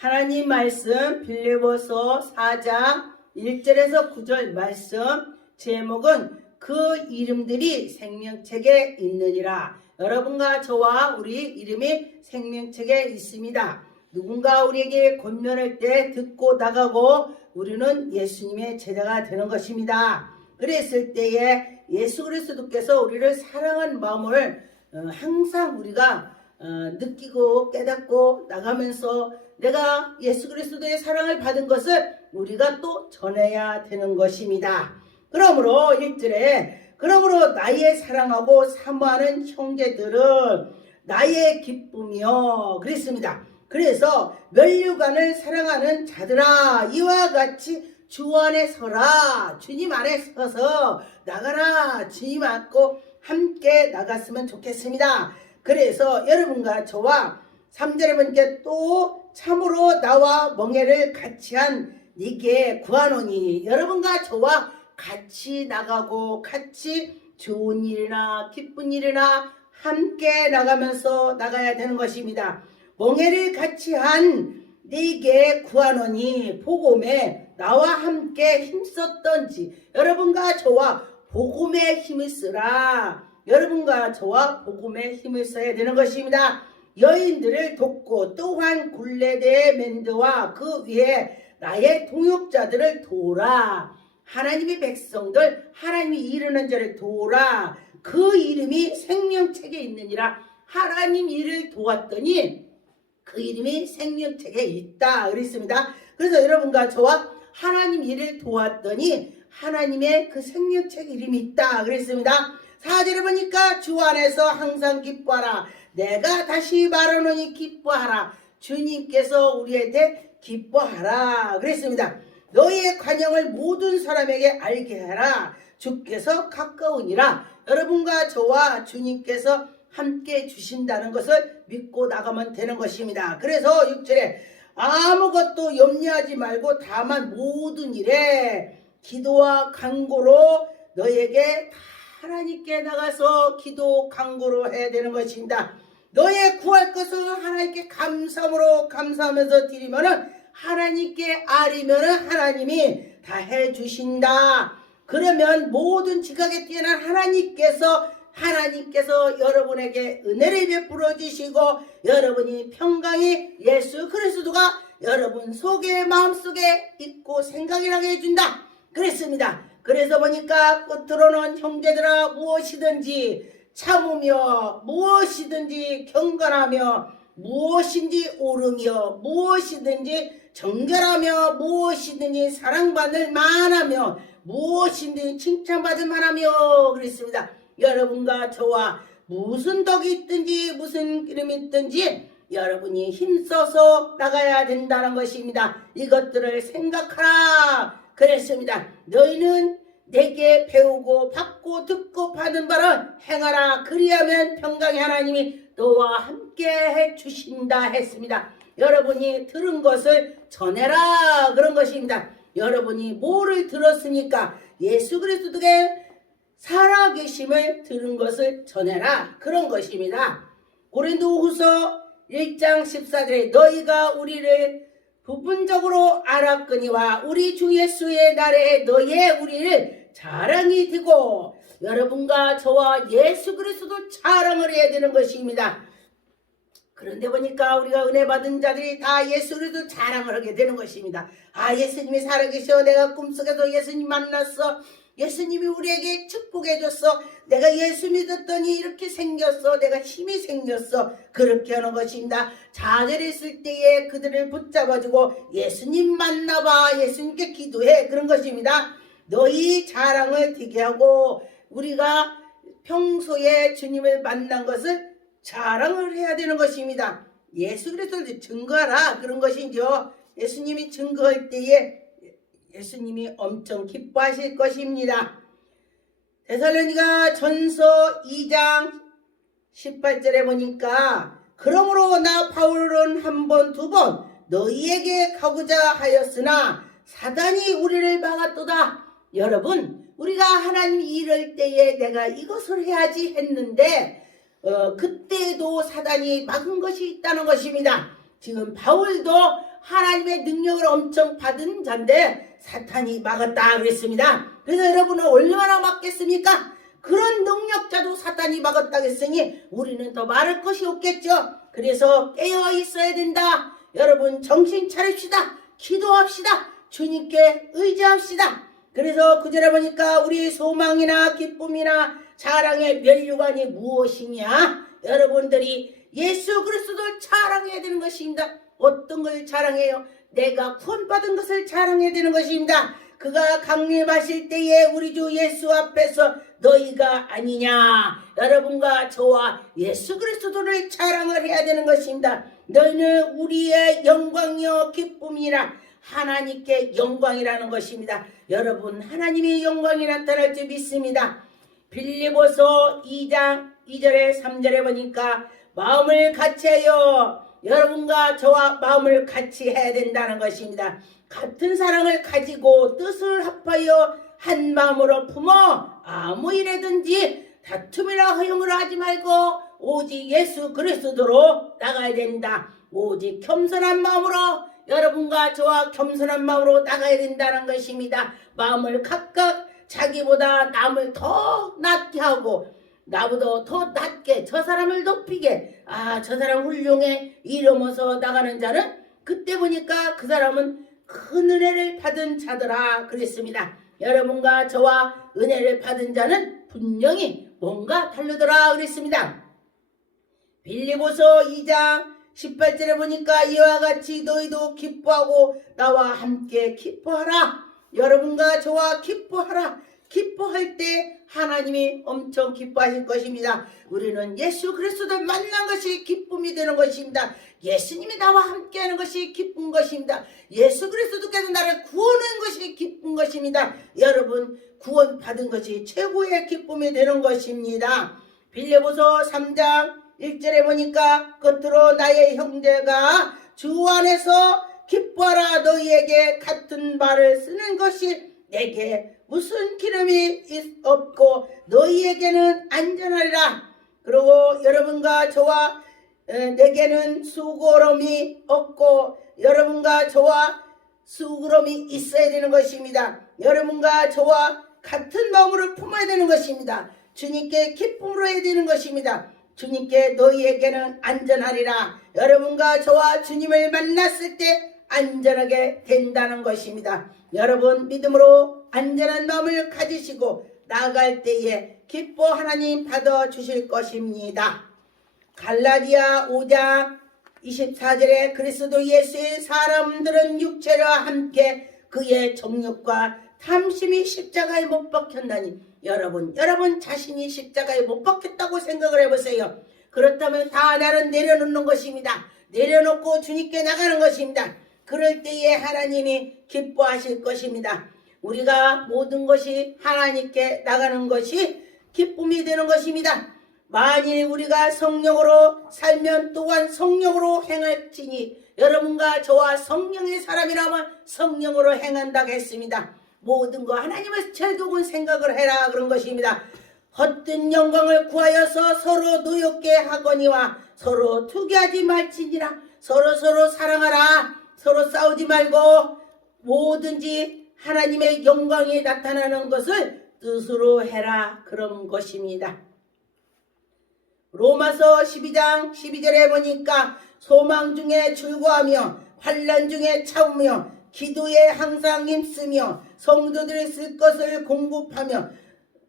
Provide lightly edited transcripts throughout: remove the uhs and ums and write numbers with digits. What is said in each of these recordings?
하나님 말씀 빌립보서 4장 1절에서 9절 말씀 제목은 그 이름들이 생명책에 있느니라. 여러분과 저와 우리 이름이 생명책에 있습니다. 누군가 우리에게 권면할 때 듣고 나가고 우리는 예수님의 제자가 되는 것입니다. 그랬을 때에 예수 그리스도께서 우리를 사랑한 마음을 항상 우리가 느끼고 깨닫고 나가면서 내가 예수 그리스도의 사랑을 받은 것을 우리가 또 전해야 되는 것입니다. 그러므로 1절에 그러므로 나의 사랑하고 사모하는 형제들은 나의 기쁨이요 그랬습니다. 그래서 면류관을 사랑하는 자들아 이와 같이 주 안에 서라. 주님 안에 서서 나가라. 주님 안고 함께 나갔으면 좋겠습니다. 그래서 여러분과 저와 3절에 보니까 또 참으로 나와 멍에를 같이 한 네게 구하노니 여러분과 저와 같이 나가고 같이 좋은 일이나 기쁜 일이나 함께 나가면서 나가야 되는 것입니다. 멍에를 같이 한 네게 구하노니 복음에 나와 함께 힘썼던지 여러분과 저와 복음에 힘을 쓰라. 여러분과 저와 복음에 힘을 써야 되는 것입니다. 여인들을 돕고 또한 굴레대 맨드와 그 위에 나의 동역자들을 도우라. 하나님의 백성들 하나님이 이르는 자를 도우라. 그 이름이 생명책에 있느니라. 하나님 일을 도왔더니 그 이름이 생명책에 있다 그랬습니다. 그래서 여러분과 저와 하나님 일을 도왔더니 하나님의 그 생명책 이름이 있다 그랬습니다. 4절에 보니까 주 안에서 항상 기뻐하라. 내가 다시 말하노니 기뻐하라. 주님께서 우리한테 기뻐하라 그랬습니다. 너희의 관영을 모든 사람에게 알게 하라. 주께서 가까우니라. 여러분과 저와 주님께서 함께 주신다는 것을 믿고 나가면 되는 것입니다. 그래서 6절에 아무것도 염려하지 말고 다만 모든 일에 기도와 간구로 너에게 하나님께 나가서 기도 간구로 해야 되는 것입니다. 너의 구할 것을 하나님께 감사함으로 감사하면서 드리면은 하나님께 아뢰면은 하나님이 다 해주신다. 그러면 모든 지각에 뛰어난 하나님께서 여러분에게 은혜를 베풀어 주시고 여러분이 평강이 예수 그리스도가 여러분 속에 마음속에 있고 생각이 나게 해준다 그랬습니다. 그래서 보니까 끝으로는 형제들아 무엇이든지 참으며 무엇이든지 경건하며 무엇인지 오르며 무엇이든지 정결하며 무엇이든지 사랑받을 만하며 무엇이든지 칭찬받을 만하며 그랬습니다. 여러분과 저와 무슨 덕이 있든지 무슨 이름이 있든지 여러분이 힘써서 나가야 된다는 것입니다. 이것들을 생각하라 그랬습니다. 너희는 내게 배우고 받고 듣고 받은 바를 행하라. 그리하면 평강의 하나님이 너와 함께 해주신다 했습니다. 여러분이 들은 것을 전해라 그런 것입니다. 여러분이 뭐를 들었으니까 예수 그리스도의 살아계심을 들은 것을 전해라 그런 것입니다. 고린도후서 1장 14절에 너희가 우리를 부분적으로 알았거니와 우리 주 예수의 날에 너희의 우리를 자랑이 되고 여러분과 저와 예수 그리스도 자랑을 해야 되는 것입니다. 그런데 보니까 우리가 은혜 받은 자들이 다 예수 그리스도 자랑을 하게 되는 것입니다. 아 예수님이 살아계셔. 내가 꿈속에서 예수님 만났어. 예수님이 우리에게 축복해 줬어. 내가 예수 믿었더니 이렇게 생겼어. 내가 힘이 생겼어. 그렇게 하는 것입니다. 좌절했을 때에 그들을 붙잡아주고 예수님 만나봐. 예수님께 기도해. 그런 것입니다. 너희 자랑을 되게 하고 우리가 평소에 주님을 만난 것을 자랑을 해야 되는 것입니다. 예수 그리스도를 증거하라. 그런 것이죠. 예수님이 증거할 때에 예수님이 엄청 기뻐하실 것입니다. 데살로니가 전서 2장 18절에 보니까 그러므로 나 바울은 한 번 두 번 너희에게 가고자 하였으나 사단이 우리를 막았도다. 여러분 우리가 하나님 이럴 때에 내가 이것을 해야지 했는데 그때도 사단이 막은 것이 있다는 것입니다. 지금 바울도 하나님의 능력을 엄청 받은 자인데 사탄이 막았다 그랬습니다. 그래서 여러분은 얼마나 막겠습니까? 그런 능력자도 사탄이 막았다 했으니 우리는 더 말할 것이 없겠죠. 그래서 깨어 있어야 된다. 여러분 정신 차립시다. 기도합시다. 주님께 의지합시다. 그래서 구절에 보니까 우리 소망이나 기쁨이나 자랑의 면류관이 무엇이냐? 여러분들이 예수 그리스도를 자랑해야 되는 것입니다. 어떤 걸 자랑해요? 내가 구원받은 것을 자랑해야 되는 것입니다. 그가 강림하실 때에 우리 주 예수 앞에서 너희가 아니냐, 여러분과 저와 예수 그리스도를 자랑을 해야 되는 것입니다. 너희는 우리의 영광이요 기쁨이라, 하나님께 영광이라는 것입니다. 여러분 하나님의 영광이 나타날 줄 믿습니다. 빌립보서 2장 2절에 3절에 보니까 마음을 같이해요. 여러분과 저와 마음을 같이 해야 된다는 것입니다. 같은 사랑을 가지고 뜻을 합하여 한 마음으로 품어 아무 일에든지 다툼이나 허용을 하지 말고 오직 예수 그리스도로 나가야 된다. 오직 겸손한 마음으로, 여러분과 저와 겸손한 마음으로 나가야 된다는 것입니다. 마음을 각각 자기보다 남을 더 낮게 하고 나보다 더 낮게 저 사람을 높이게, 저 사람 훌륭해 이러면서 나가는 자는 그때 보니까 그 사람은 큰 은혜를 받은 자더라 그랬습니다. 여러분과 저와 은혜를 받은 자는 분명히 뭔가 다르더라 그랬습니다. 빌립보서 2장 18절에 보니까 이와 같이 너희도 기뻐하고 나와 함께 기뻐하라. 여러분과 저와 기뻐하라. 기뻐할 때 하나님이 엄청 기뻐하실 것입니다. 우리는 예수 그리스도를 만난 것이 기쁨이 되는 것입니다. 예수님이 나와 함께하는 것이 기쁜 것입니다. 예수 그리스도께서 나를 구원한 것이 기쁜 것입니다. 여러분 구원받은 것이 최고의 기쁨이 되는 것입니다. 빌립보서 3장 1절에 보니까 겉으로 나의 형제가 주 안에서 기뻐하라 너희에게 같은 말을 쓰는 것이 내게 무슨 기름이 없고 너희에게는 안전하리라. 그리고 여러분과 저와 내게는 수고로움이 없고 여러분과 저와 수고로움이 있어야 되는 것입니다. 여러분과 저와 같은 마음으로 품어야 되는 것입니다. 주님께 기쁨으로 해야 되는 것입니다. 주님께 너희에게는 안전하리라. 여러분과 저와 주님을 만났을 때 안전하게 된다는 것입니다. 여러분 믿음으로 안전한 마음을 가지시고 나아갈 때에 기뻐 하나님 받아주실 것입니다. 갈라디아 5장 24절에 그리스도 예수의 사람들은 육체와 함께 그의 정욕과 탐심이 십자가에 못 박혔나니, 여러분 자신이 십자가에 못 박혔다고 생각을 해보세요. 그렇다면 다 나는 내려놓는 것입니다. 내려놓고 주님께 나가는 것입니다. 그럴 때에 하나님이 기뻐하실 것입니다. 우리가 모든 것이 하나님께 나가는 것이 기쁨이 되는 것입니다. 만일 우리가 성령으로 살면 또한 성령으로 행할지니, 여러분과 저와 성령의 사람이라면 성령으로 행한다고 했습니다. 모든 거 하나님의 제도군 생각을 해라 그런 것입니다. 헛된 영광을 구하여서 서로 노엽게 하거니와 서로 투기하지 말지니라. 서로 사랑하라. 서로 싸우지 말고 뭐든지 하나님의 영광이 나타나는 것을 뜻으로 해라 그런 것입니다. 로마서 12장 12절에 보니까 소망 중에 즐거워하며 환난 중에 참으며 기도에 항상 힘쓰며 성도들이 쓸 것을 공급하며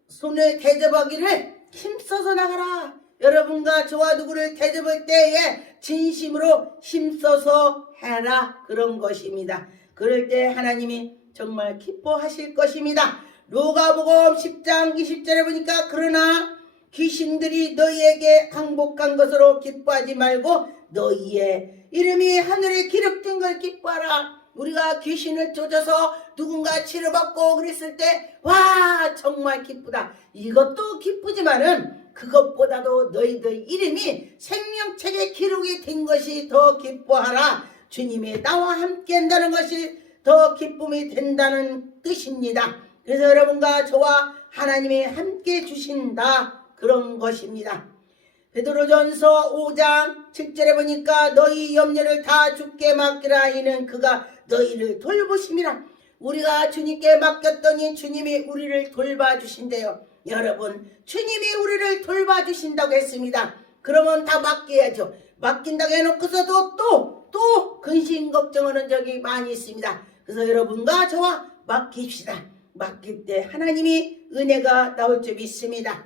손을 대접하기를 힘써서 나가라. 여러분과 저와 누구를 대접할 때에 진심으로 힘써서 해라 그런 것입니다. 그럴 때 하나님이 정말 기뻐하실 것입니다. 누가복음 10장 20절에 보니까 그러나 귀신들이 너희에게 항복한 것으로 기뻐하지 말고 너희의 이름이 하늘에 기록된 걸 기뻐하라. 우리가 귀신을 쫓아서 누군가 치료받고 그랬을 때 와 정말 기쁘다. 이것도 기쁘지만은 그것보다도 너희들 이름이 생명책에 기록이 된 것이 더 기뻐하라. 주님이 나와 함께 한다는 것이 더 기쁨이 된다는 뜻입니다. 그래서 여러분과 저와 하나님이 함께 주신다 그런 것입니다. 베드로전서 5장 7절에 보니까 너희 염려를 다 주께 맡기라. 이는 그가 너희를 돌보심이라. 우리가 주님께 맡겼더니 주님이 우리를 돌봐주신대요. 여러분, 주님이 우리를 돌봐주신다고 했습니다. 그러면 다 맡겨야죠. 맡긴다고 해놓고서도 또 근심 걱정하는 적이 많이 있습니다. 그래서 여러분과 저와 맡깁시다. 맡길 때 하나님이 은혜가 나올 줄 믿습니다.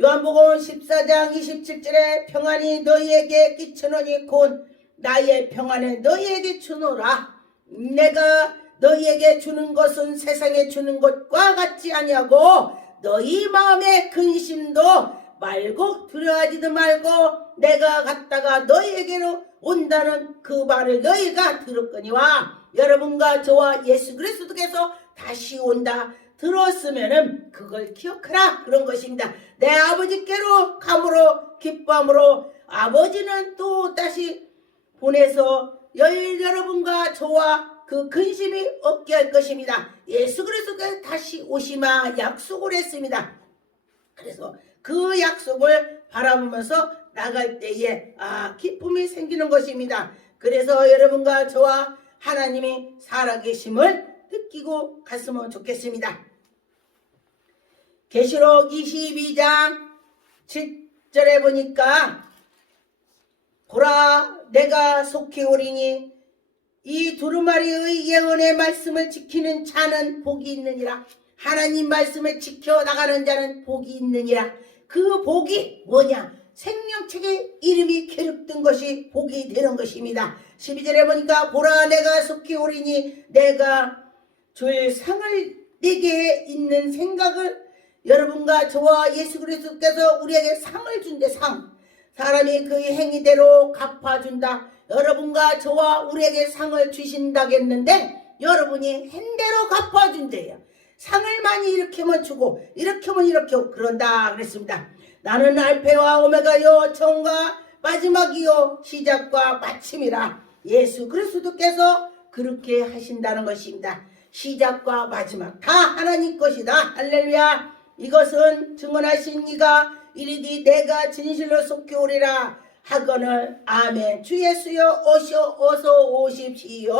요한복음 14장 27절에 평안이 너희에게 끼쳐노니 곧 나의 평안을 너희에게 주노라. 내가 너희에게 주는 것은 세상에 주는 것과 같지 아니하고 너희 마음의 근심도 말고 두려워하지도 말고 내가 갔다가 너희에게로 온다는 그 말을 너희가 들었거니와. 여러분과 저와 예수 그리스도께서 다시 온다 들었으면은 그걸 기억하라, 그런 것입니다. 내 아버지께로 감으로 기뻐함으로 아버지는 또 다시 보내서 여러분과 저와 그 근심이 없게 할 것입니다. 예수 그리스도께서 다시 오시마 약속을 했습니다. 그래서 그 약속을 바라보면서 나갈 때에 기쁨이 생기는 것입니다. 그래서 여러분과 저와 하나님이 살아계심을 느끼고 갔으면 좋겠습니다. 계시록 22장 7절에 보니까 보라 내가 속히 오리니 이 두루마리의 예언의 말씀을 지키는 자는 복이 있느니라. 하나님 말씀을 지켜나가는 자는 복이 있느니라. 그 복이 뭐냐? 생명책에 이름이 기록된 것이 복이 되는 것입니다. 12절에 보니까 보라 내가 속히 오리니 내가 줄 상을 내게 있는 생각을 여러분과 저와 예수 그리스도께서 우리에게 상을 준대. 사람이 그의 행위대로 갚아준다. 여러분과 저와 우리에게 상을 주신다겠는데 여러분이 행대로 갚아준대요. 상을 많이 이렇게 하면 주고 이렇게 하면 이렇게 하고 그런다 그랬습니다. 나는 알페와 오메가요 처음과 마지막이요 시작과 마침이라. 예수 그리스도께서 그렇게 하신다는 것입니다. 시작과 마지막 다 하나님 것이다. 할렐루야. 이것은 증언하신 이가 이르디 내가 진실로 속히 오리라 하거늘 아멘. 주 예수여 어서 오십시오.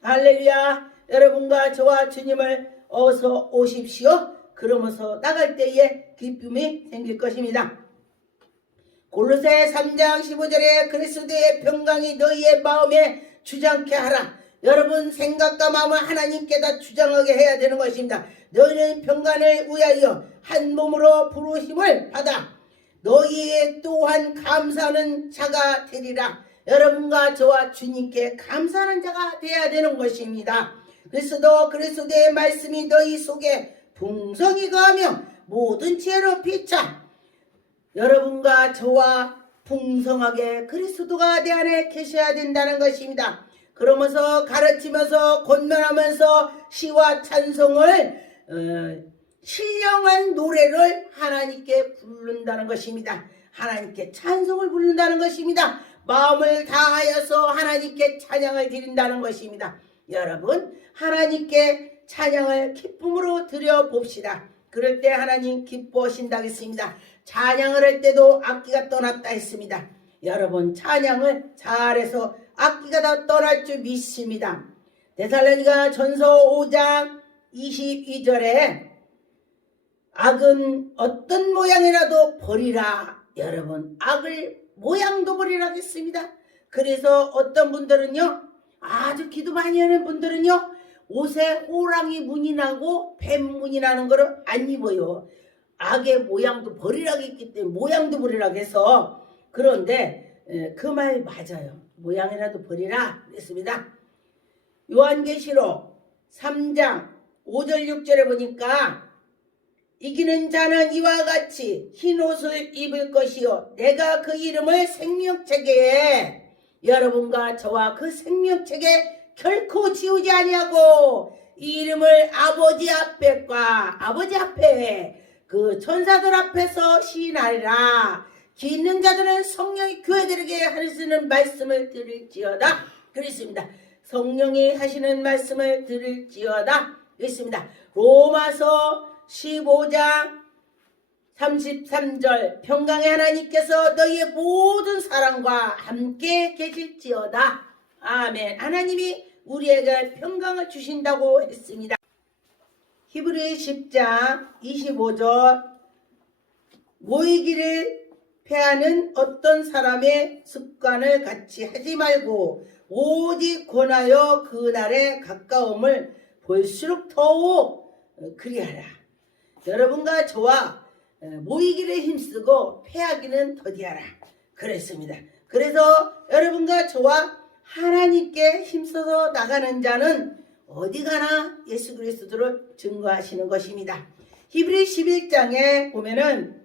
할렐루야. 여러분과 저와 주님을 어서 오십시오. 그러면서 나갈 때에 기쁨이 생길 것입니다. 골로새 3장 15절에 그리스도의 평강이 너희의 마음에 주장케 하라. 여러분 생각과 마음을 하나님께다 주장하게 해야 되는 것입니다. 너희는 평강을 위하여 한 몸으로 부르심을 받아 너희 또한 감사하는 자가 되리라. 여러분과 저와 주님께 감사하는 자가 되어야 되는 것입니다. 그리스도의 말씀이 너희 속에 풍성히 거하며 모든 지혜로 피차. 여러분과 저와 풍성하게 그리스도가 내 안에 계셔야 된다는 것입니다. 그러면서 가르치면서 권면하면서 시와 찬송을 신령한 노래를 하나님께 부른다는 것입니다. 하나님께 찬송을 부른다는 것입니다. 마음을 다하여서 하나님께 찬양을 드린다는 것입니다. 여러분 하나님께 찬양을 기쁨으로 드려봅시다. 그럴 때 하나님 기뻐하신다고 했습니다. 찬양을 할 때도 악기가 떠났다 했습니다. 여러분 찬양을 잘해서 악기가 다 떠날 줄 믿습니다. 데살로니가 전서 5장 22절에 악은 어떤 모양이라도 버리라. 여러분 악을 모양도 버리라 했습니다. 그래서 어떤 분들은요 아주 기도 많이 하는 분들은요 옷에 호랑이 문이 나고 뱀 문이 나는 거를 안 입어요. 악의 모양도 버리라고 했기 때문에 모양도 버리라고 해서. 그런데 그 말 맞아요. 모양이라도 버리라 그랬습니다. 요한계시록 3장 5절 6절에 보니까 이기는 자는 이와 같이 흰 옷을 입을 것이요 내가 그 이름을 생명책에 여러분과 저와 그 생명책에 결코 지우지 아니하고 이 이름을 아버지 앞에 그 천사들 앞에서 시인하리라. 기 있는 자들은 성령이 교회들에게 하시는 말씀을 들을지어다 그랬습니다. 성령이 하시는 말씀을 들을지어다 그랬습니다. 로마서 15장 33절 평강의 하나님께서 너희의 모든 사랑과 함께 계실지어다. 아멘. 하나님이 우리에게 평강을 주신다고 했습니다. 히브리 10장 25절 모이기를 패하는 어떤 사람의 습관을 같이 하지 말고 오직 권하여 그날의 가까움을 볼수록 더욱 그리하라. 여러분과 저와 모이기를 힘쓰고 패하기는 더디하라 그랬습니다. 그래서 여러분과 저와 하나님께 힘써서 나가는 자는 어디 가나 예수 그리스도를 증거하시는 것입니다. 히브리 11장에 보면은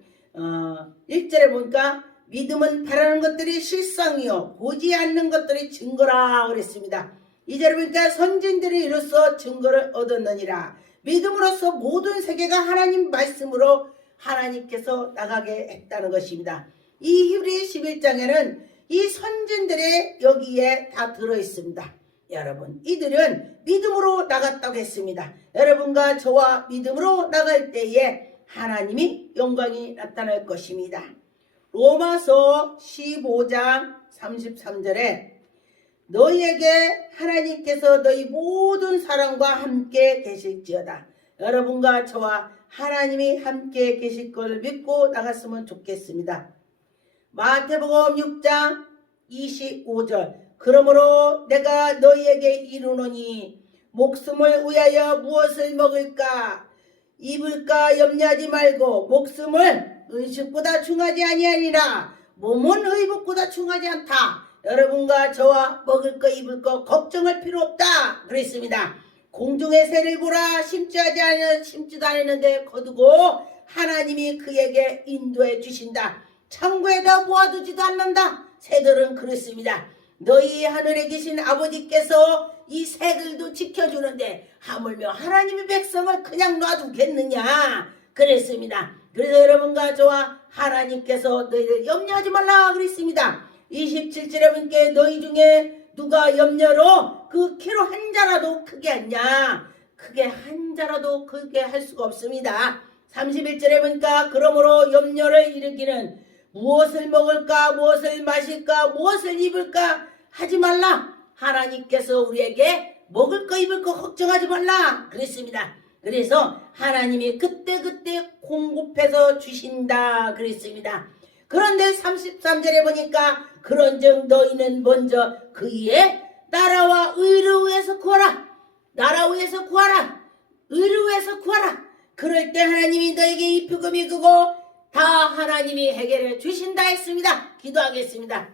1절에 보니까 믿음은 바라는 것들이 실상이요 보지 않는 것들이 증거라 그랬습니다. 2절에 보니까 선진들이 이로써 증거를 얻었느니라. 믿음으로써 모든 세계가 하나님 말씀으로 하나님께서 나가게 했다는 것입니다. 이 히브리 11장에는 이 선진들이 여기에 다 들어있습니다. 여러분, 이들은 믿음으로 나갔다고 했습니다. 여러분과 저와 믿음으로 나갈 때에 하나님이 영광이 나타날 것입니다. 로마서 15장 33절에 너희에게 하나님께서 너희 모든 사랑과 함께 계실지어다. 여러분과 저와 하나님이 함께 계실 걸 믿고 나갔으면 좋겠습니다. 마태복음 6장 25절 그러므로 내가 너희에게 이르노니 목숨을 위하여 무엇을 먹을까 입을까 염려하지 말고 목숨을 은식보다 중하지 아니하니라. 몸은 의복보다 중하지 않다. 여러분과 저와 먹을 거 입을 거 걱정할 필요 없다 그랬습니다. 공중의 새를 보라 심지도 않았는데 거두고 하나님이 그에게 인도해 주신다. 창고에다 모아두지도 않는다. 새들은 그렇습니다. 너희 하늘에 계신 아버지께서 이 새들도 지켜주는데 하물며 하나님의 백성을 그냥 놔두겠느냐 그랬습니다. 그래서 여러분과 저와 하나님께서 너희들 염려하지 말라 그랬습니다. 27절에 보니까 너희 중에 누가 염려로 그 키로 한 자라도 크게 했냐. 크게 한 자라도 크게 할 수가 없습니다. 31절에 보니까 그러므로 염려를 일으키는 무엇을 먹을까 무엇을 마실까 무엇을 입을까 하지 말라. 하나님께서 우리에게 먹을 거 입을 거 걱정하지 말라 그랬습니다. 그래서 하나님이 그때그때 공급해서 주신다 그랬습니다. 그런데 33절에 보니까 그런즉 너희는 먼저 그의 나라와 의를 위해서 구하라. 나라 위해서 구하라. 의를 위해서 구하라. 그럴 때 하나님이 너에게 이 복음이 그고 다 하나님이 해결해 주신다 했습니다. 기도하겠습니다.